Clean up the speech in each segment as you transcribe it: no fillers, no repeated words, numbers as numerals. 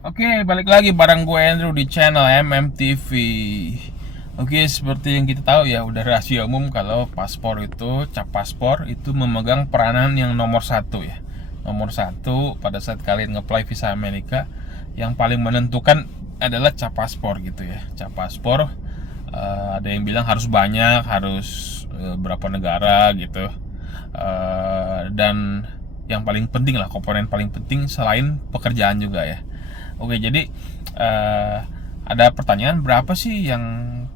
Oke, balik lagi bareng gue Andrew di channel MMTV. Oke, seperti yang kita tahu ya, udah rahasia umum kalau paspor itu, cap paspor itu memegang peranan yang nomor satu ya. Nomor satu pada saat kalian nge-apply visa Amerika, yang paling menentukan adalah cap paspor gitu ya. Cap paspor, ada yang bilang harus banyak, harus berapa negara gitu. Dan yang paling penting lah, komponen paling penting selain pekerjaan juga ya. Oke, jadi uh, ada pertanyaan, berapa sih yang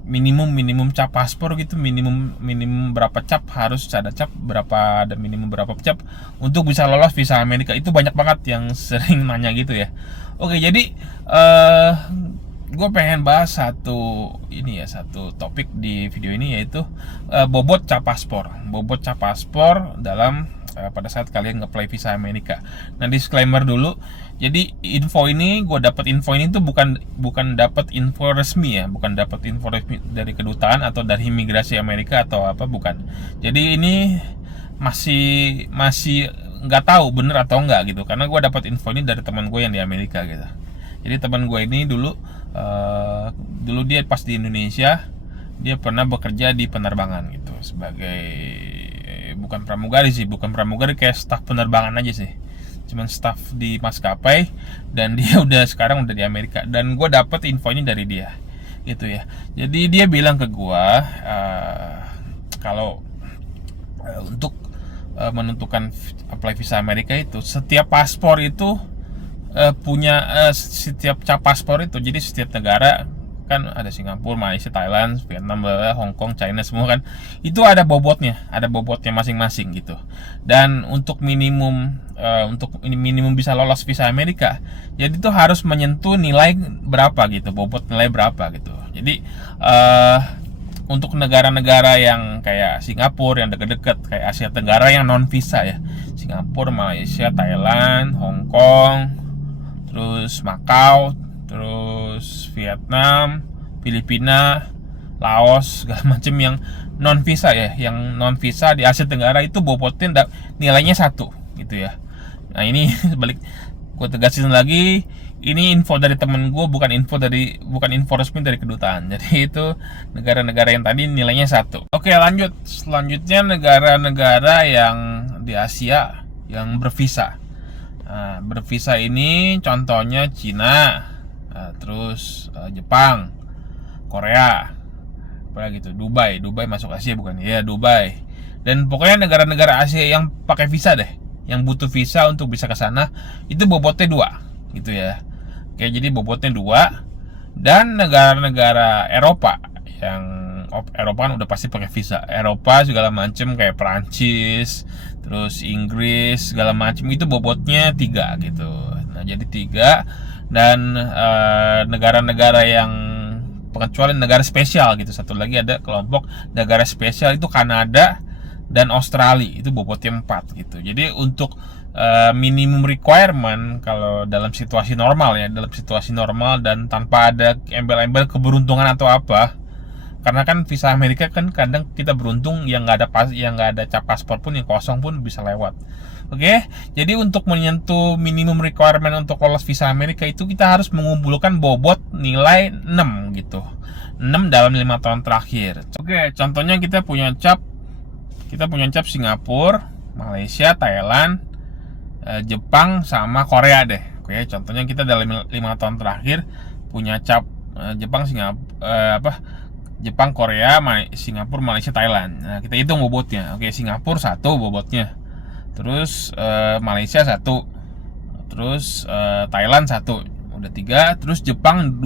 minimum cap paspor gitu, minimum berapa cap harus ada cap, berapa ada minimum berapa cap untuk bisa lolos visa Amerika. Itu banyak banget yang sering nanya gitu ya. Oke, jadi gue pengen bahas satu topik di video ini, yaitu bobot cap paspor dalam pada saat kalian nge-apply visa Amerika. Nah, disclaimer dulu. Jadi gue dapat info ini tuh bukan dapat info resmi ya, bukan dapat info resmi dari kedutaan atau dari imigrasi Amerika atau apa, bukan. Jadi ini masih nggak tahu bener atau enggak gitu, karena gue dapat info ini dari teman gue yang di Amerika gitu. Jadi teman gue ini dulu dia pas di Indonesia, dia pernah bekerja di penerbangan gitu sebagai, bukan pramugari, kayak staf penerbangan aja sih, cuman staf di maskapai. Dan dia sekarang udah di Amerika, dan gue dapet info ini dari dia gitu ya. Jadi dia bilang ke gue, kalau untuk menentukan apply visa Amerika itu, setiap paspor itu setiap cap paspor itu, jadi setiap negara kan ada Singapura, Malaysia, Thailand, Vietnam, Hong Kong, China, semua kan itu ada bobotnya masing-masing gitu. Dan untuk minimum bisa lolos visa Amerika, jadi itu harus menyentuh nilai berapa gitu, bobot nilai berapa gitu. Jadi untuk negara-negara yang kayak Singapura, yang deket-deket kayak Asia Tenggara yang non visa ya, Singapura, Malaysia, Thailand, Hong Kong, terus Macau, terus Vietnam, Filipina, Laos, segala macam yang non visa ya, yang non visa di Asia Tenggara itu bobotnya nilainya satu gitu ya. Nah, ini balik gue tegasin lagi, ini info dari temen gue, bukan info resmi dari kedutaan. Jadi itu negara-negara yang tadi nilainya satu. Oke, lanjut. Selanjutnya negara-negara yang di Asia yang bervisa. Nah, bervisa ini contohnya Cina, terus Jepang, Korea, apa gitu, Dubai masuk Asia bukan ya, Dubai. Dan pokoknya negara-negara Asia yang pakai visa deh, yang butuh visa untuk bisa ke sana, itu bobotnya 2 gitu ya. Oke, jadi bobotnya 2. Dan negara-negara Eropa, yang Eropa kan udah pasti pakai visa. Eropa segala macem kayak Perancis, terus Inggris segala macem, itu bobotnya 3 gitu. Nah, jadi 3. Dan negara-negara yang pengecualian, negara spesial gitu, satu lagi ada kelompok negara spesial, itu Kanada dan Australia, itu bobotnya 4 gitu. Jadi untuk minimum requirement kalau dalam situasi normal dan tanpa ada embel-embel keberuntungan atau apa, karena kan visa Amerika kan kadang kita beruntung yang nggak ada cap paspor pun, yang kosong pun bisa lewat. Oke, jadi untuk menyentuh minimum requirement untuk lolos visa Amerika itu, kita harus mengumpulkan bobot nilai 6 gitu, 6 dalam 5 tahun terakhir. Oke, contohnya kita punya cap Singapura, Malaysia, Thailand, Jepang sama Korea deh. Oke, contohnya kita dalam 5 tahun terakhir punya cap Jepang, Jepang, Korea, Singapura, Malaysia, Thailand. Nah, kita hitung bobotnya. Oke, Singapura 1 bobotnya, terus Malaysia 1, terus Thailand 1, udah 3. Terus Jepang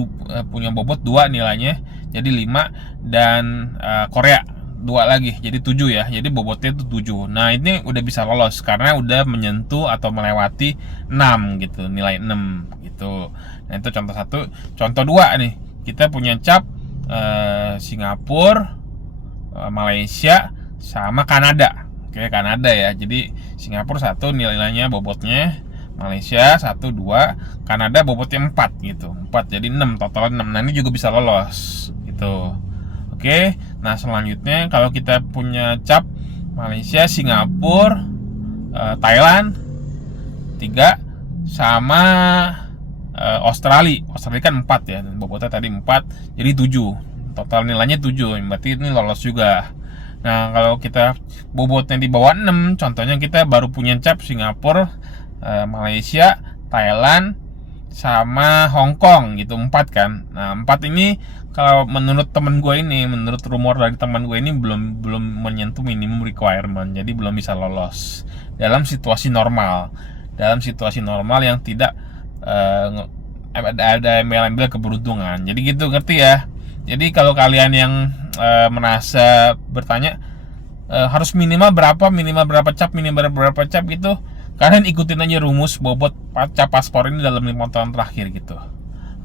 punya bobot 2 nilainya, jadi 5. Dan Korea 2 lagi, jadi 7 ya. Jadi bobotnya itu 7. Nah, ini udah bisa lolos karena udah menyentuh atau melewati 6 gitu, nilai 6 gitu. Nah, itu contoh 1. Contoh 2 nih, kita punya cap Singapura, Malaysia sama Kanada. Oke, Kanada ya. Jadi Singapura 1 nilainya bobotnya, Malaysia 1, 2, Kanada bobotnya 4 gitu. 4 jadi 6, total 6. Nah, ini juga bisa lolos gitu. Oke, nah selanjutnya kalau kita punya cap Malaysia, Singapura, Thailand 3 sama Australia. Australia kan 4 ya, dan bobotnya tadi 4, jadi 7. Total nilainya 7, berarti ini lolos juga. Nah, kalau kita bobotnya di bawah 6, contohnya kita baru punya cap Singapura, Malaysia, Thailand, sama Hong Kong gitu, 4 kan. Nah, 4 ini kalau menurut teman gue ini, menurut rumor dari teman gue ini belum menyentuh minimum requirement, jadi belum bisa lolos dalam situasi normal. Dalam situasi normal yang tidak ada embel-embel keberuntungan. Jadi gitu, ngerti ya? Jadi kalau kalian yang merasa bertanya harus minimal berapa cap gitu, kalian ikutin aja rumus bobot cap paspor ini dalam 5 tahun terakhir gitu.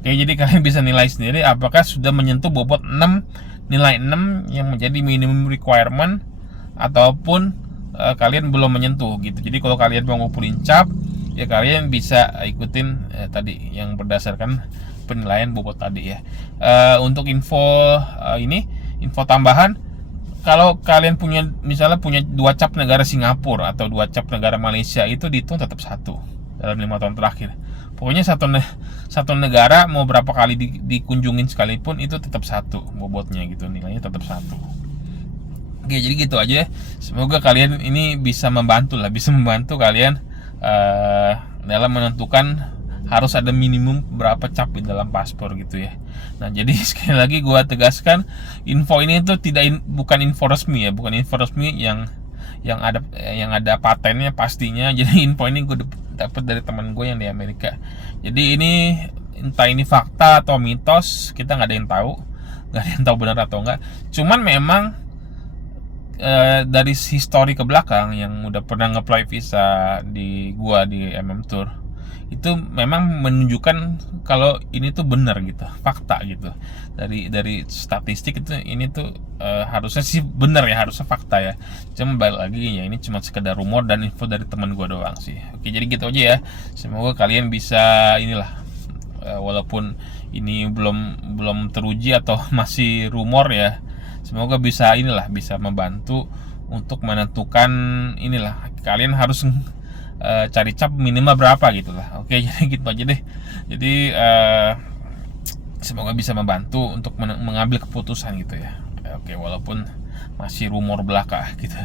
Oke, jadi kalian bisa nilai sendiri apakah sudah menyentuh bobot 6, nilai 6 yang menjadi minimum requirement, ataupun kalian belum menyentuh gitu. Jadi kalau kalian mau ngumpulin cap, ya kalian bisa ikutin tadi yang berdasarkan penilaian bobot tadi ya. Untuk info info tambahan, kalau kalian misalnya punya 2 cap negara Singapura atau 2 cap negara Malaysia, itu dihitung tetap 1 dalam 5 tahun terakhir. Pokoknya satu negara mau berapa kali dikunjungin sekalipun, itu tetap 1 bobotnya gitu, nilainya tetap 1. Oke, jadi gitu aja. Semoga kalian ini bisa membantu kalian dalam menentukan harus ada minimum berapa cap di dalam paspor gitu ya. Nah, jadi sekali lagi gue tegaskan, info ini tuh bukan info resmi ya, bukan info resmi yang ada patennya pastinya. Jadi info ini gue dapat dari teman gue yang di Amerika. Jadi ini entah ini fakta atau mitos, kita nggak ada yang tahu benar atau enggak. Cuman memang dari histori ke belakang yang udah pernah nge-apply visa di MM Tour, itu memang menunjukkan kalau ini tuh benar gitu, fakta gitu. Dari statistik itu, ini tuh harusnya sih benar ya, harusnya fakta ya. Cuma balik lagi ya, ini cuma sekedar rumor dan info dari teman gue doang sih. Oke, jadi gitu aja ya. Semoga kalian bisa walaupun ini belum teruji atau masih rumor ya, semoga bisa membantu untuk menentukan kalian harus cari cap minimal berapa gitu lah. Oke, jadi gitu aja deh. Jadi semoga bisa membantu untuk mengambil keputusan gitu ya. Oke, walaupun masih rumor belaka gitu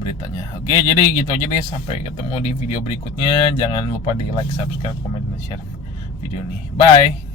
beritanya. Oke, jadi gitu aja deh. Sampai ketemu di video berikutnya. Jangan lupa di like, subscribe, komen, dan share video ini. Bye.